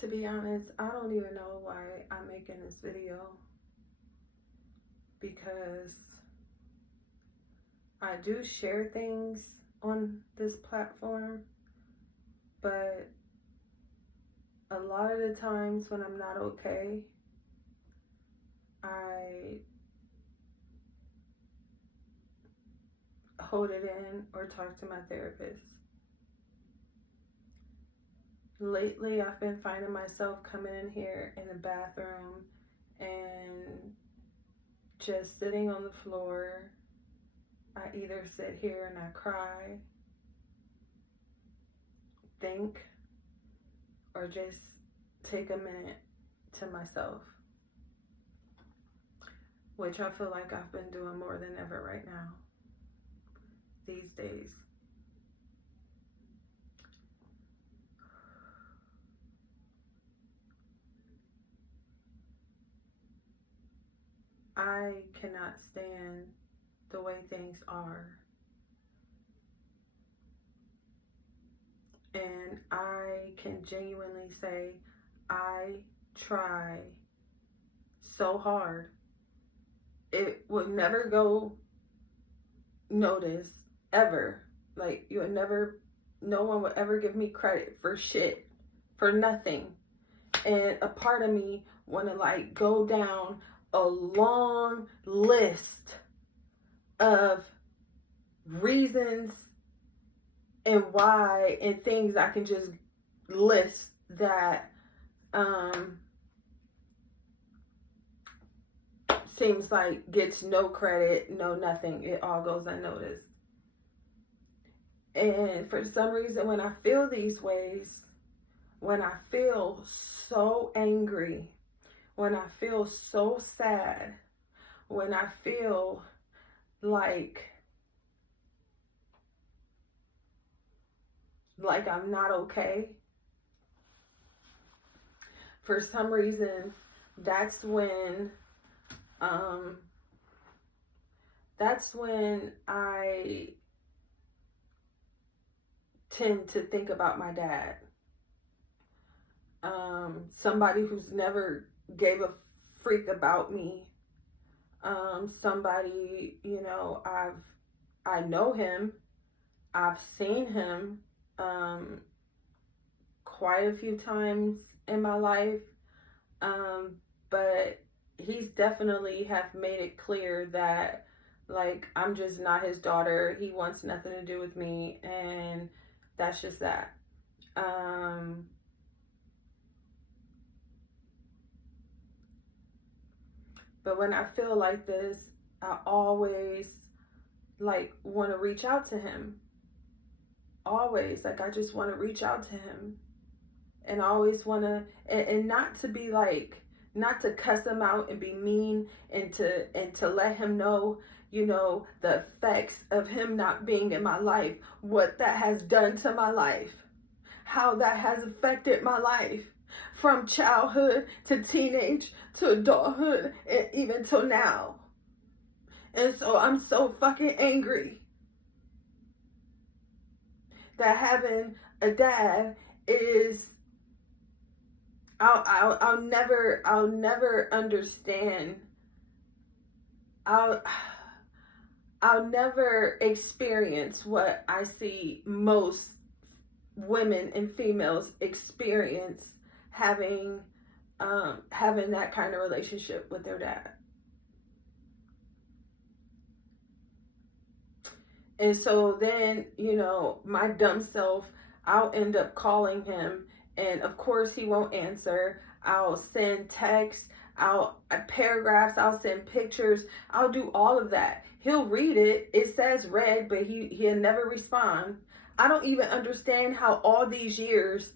To be honest, I don't even know why I'm making this video, because I do share things on this platform, but a lot of the times when I'm not okay, I hold it in or talk to my therapist. Lately, I've been finding myself coming in here in the bathroom and just sitting on the floor. I either sit here and I cry, think, or just take a minute to myself, which I feel like I've been doing more than ever right now, these days. I cannot stand the way things are. And I can genuinely say I try so hard. It would never go noticed, ever. Like, you would never, no one would ever give me credit for shit, for nothing. And a part of me want to like go down a long list of reasons and why, and things I can just list that seems like gets no credit, no nothing. It all goes unnoticed. And for some reason, when I feel these ways, when I feel so angry, when I feel so sad, when I feel like I'm not okay, for some reason, that's when I tend to think about my dad. Somebody who's never gave a freak about me. Somebody, you know, I know him. I've seen him quite a few times in my life. But he's definitely have made it clear that, like, I'm just not his daughter. He wants nothing to do with me, and that's just that. But when I feel like this, I always like want to reach out to him. Always, like, I just want to reach out to him, and I always want to, and not to be like, not to cuss him out and be mean, and to let him know, you know, the effects of him not being in my life, what that has done to my life, how that has affected my life from childhood to teenage to adulthood and even till now. And so I'm so fucking angry that having a dad is, I'll never understand. I'll never experience what I see most women and females experience having that kind of relationship with their dad. And so then, you know, my dumb self, I'll end up calling him, and of course he won't answer. I'll send texts, paragraphs, I'll send pictures, I'll do all of that. He'll read it, it says read, but he'll never respond. I don't even understand how all these years,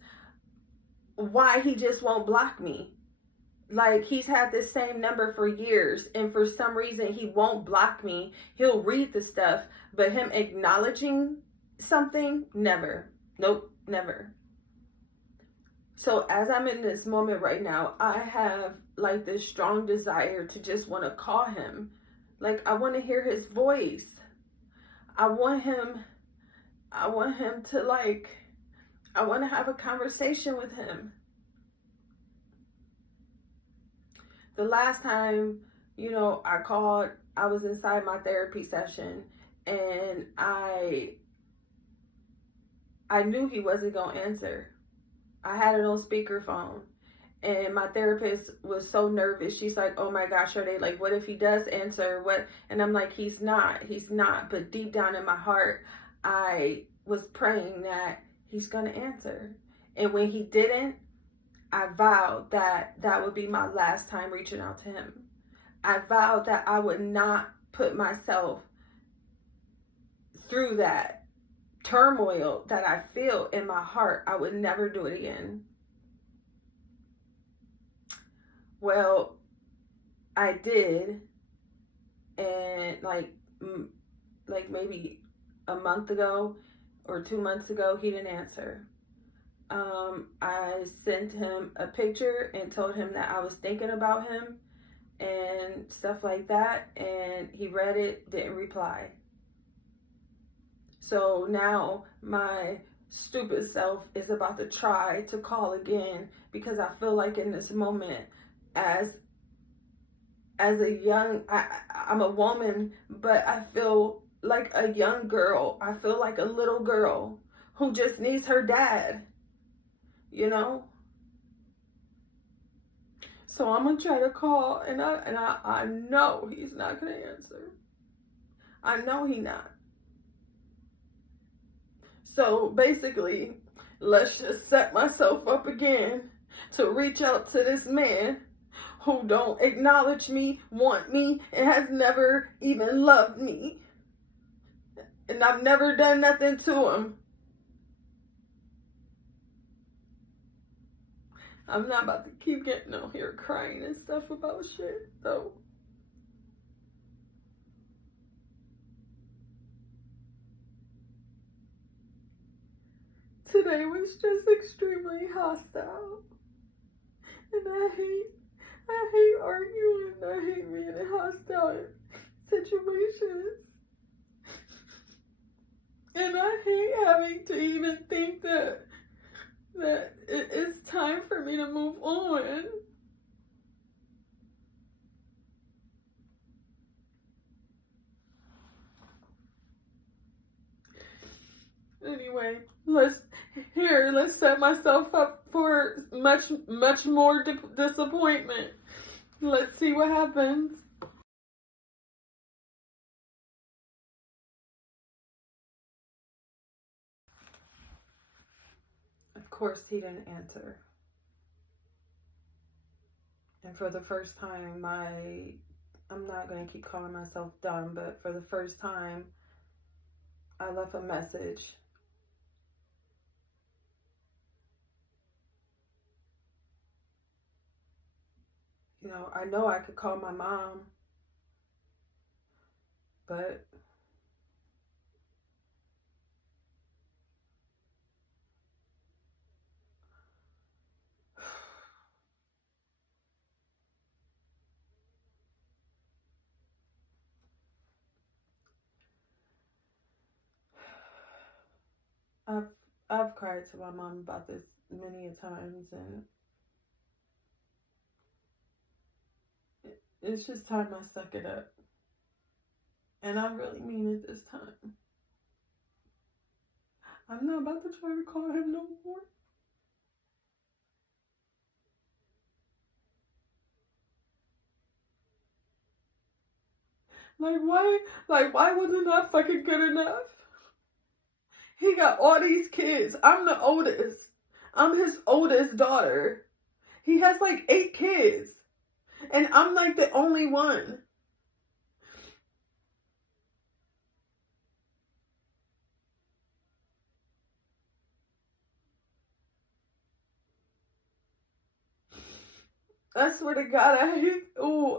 why he just won't block me. Like, he's had this same number for years, and for some reason he won't block me. He'll read the stuff, but him acknowledging something, never. Nope, never. So as I'm in this moment right now, I have like this strong desire to just want to call him. Like, I want to hear his voice. I want him to, like, I want to have a conversation with him. The last time, I called, I was inside my therapy session, and I knew he wasn't gonna answer. I had it on speakerphone, and my therapist was so nervous. She's like, "Oh my gosh, are they like, what if he does answer? What?" And I'm like, he's not. But deep down in my heart, I was praying that he's gonna answer. And when he didn't, I vowed that that would be my last time reaching out to him. I vowed that I would not put myself through that turmoil that I feel in my heart. I would never do it again. Well, I did, and like maybe a month ago or 2 months ago, he didn't answer. I sent him a picture and told him that I was thinking about him and stuff like that, and he read it, didn't reply. So now my stupid self is about to try to call again, because I feel like in this moment, as I'm a woman, but I feel like a young girl. I feel like a little girl who just needs her dad, you know? So I'm gonna try to call, and I know he's not gonna answer. I know he not. So basically, let's just set myself up again to reach out to this man who don't acknowledge me, want me, and has never even loved me. And I've never done nothing to him. I'm not about to keep getting on here crying and stuff about shit, though. Today was just extremely hostile. And I hate arguing. I hate being in hostile situations. And I hate having to even think that it's time for me to move on. Anyway, let's set myself up for much more disappointment. Let's see what happens. Of course, he didn't answer. And for the first time, I'm not going to keep calling myself dumb, but for the first time, I left a message. I know I could call my mom, but I've cried to my mom about this many a times, and it's just time I suck it up. And I really mean it this time. I'm not about to try to call him no more. Why wasn't I fucking good enough? He got all these kids. I'm the oldest. I'm his oldest daughter. He has like 8 kids. And I'm like the only one. I swear to God, I hate, ooh.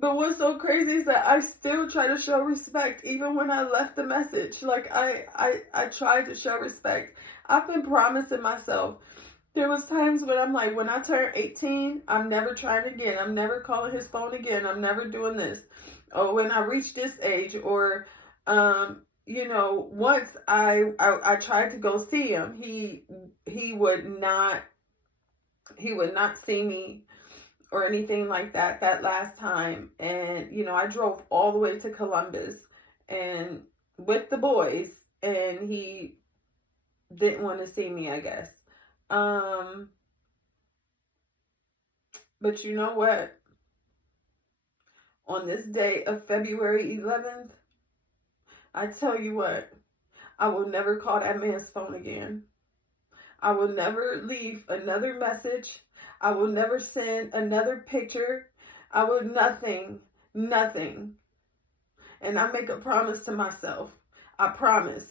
But what's so crazy is that I still try to show respect even when I left the message. Like, I tried to show respect. I've been promising myself. There was times when I'm like, when I turn 18, I'm never trying again. I'm never calling his phone again. I'm never doing this. Or when I reach this age, or, once I tried to go see him, he would not He would not see me or anything like that last time. And, you know, I drove all the way to Columbus and with the boys, and he didn't want to see me, I guess. But you know what? On this day of February 11th, I tell you what, I will never call that man's phone again. I will never leave another message. I will never send another picture. I will nothing. And I make a promise to myself. I promise.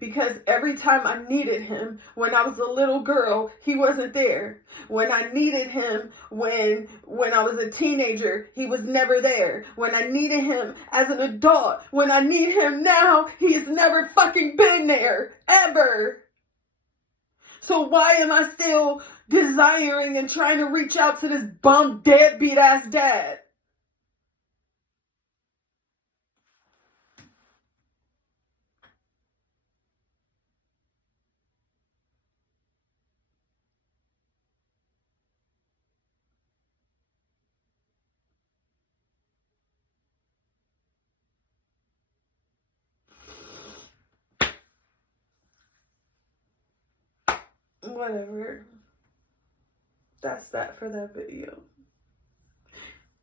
Because every time I needed him, when I was a little girl, he wasn't there. When I needed him, when I was a teenager, he was never there. When I needed him as an adult, when I need him now, he's never fucking been there. Ever. So why am I still desiring and trying to reach out to this bum deadbeat ass dad? Whatever. That's that for that video.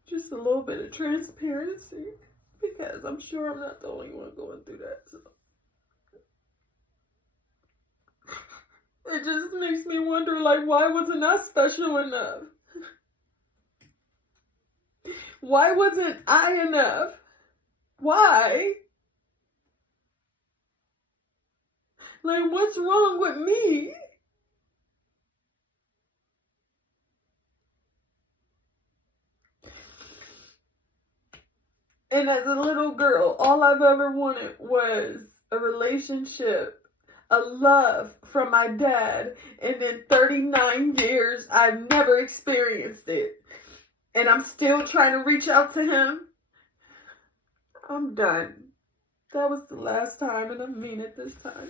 Just a little bit of transparency, because I'm sure I'm not the only one going through that. So it just makes me wonder, like, why wasn't I special enough? Why wasn't I enough? Why? Like, what's wrong with me? And as a little girl, all I've ever wanted was a relationship, a love from my dad. And in 39 years, I've never experienced it. And I'm still trying to reach out to him. I'm done. That was the last time, and I mean it this time.